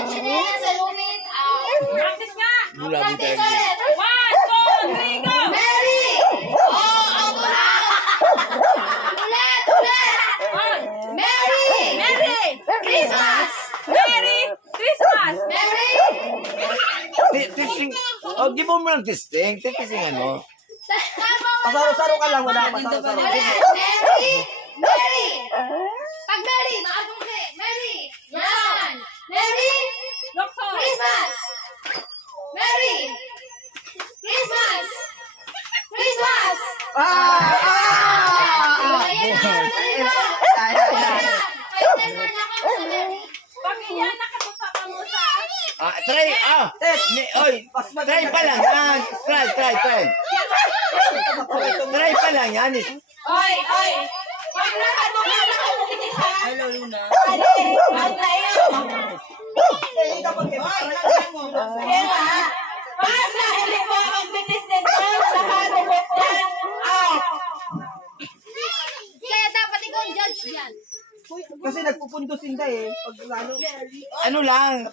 Salungit. Practice nga. Practice ulit. 1, 2, 3, go! Mary! Ulit! Mary! Mary! Christmas! Merry Christmas! Mary! Testing. Oh, give mo lang testing. Testing ano. Pasaro-saro ka lang, wala pasaro-saro. Mary! Mary! Pag Mary, maagong si. Mary! Yan! Mary! Lokso! Christmas! Mary! Christmas! Christmas! Pag iyan, nakatupa ka mo sa... Try. Oy, try pa lang yan. Try. Try pa lang yan. Oy! Pag nakatupa ka mo sa... Hello, Luna. Pag tayo! Pag nahuli mo ang bilis nito, nakatubot yan, out! Kaya dapat ikaw judge yan. Kasi nagpupundusin ka eh. Pag lalo. Ano lang.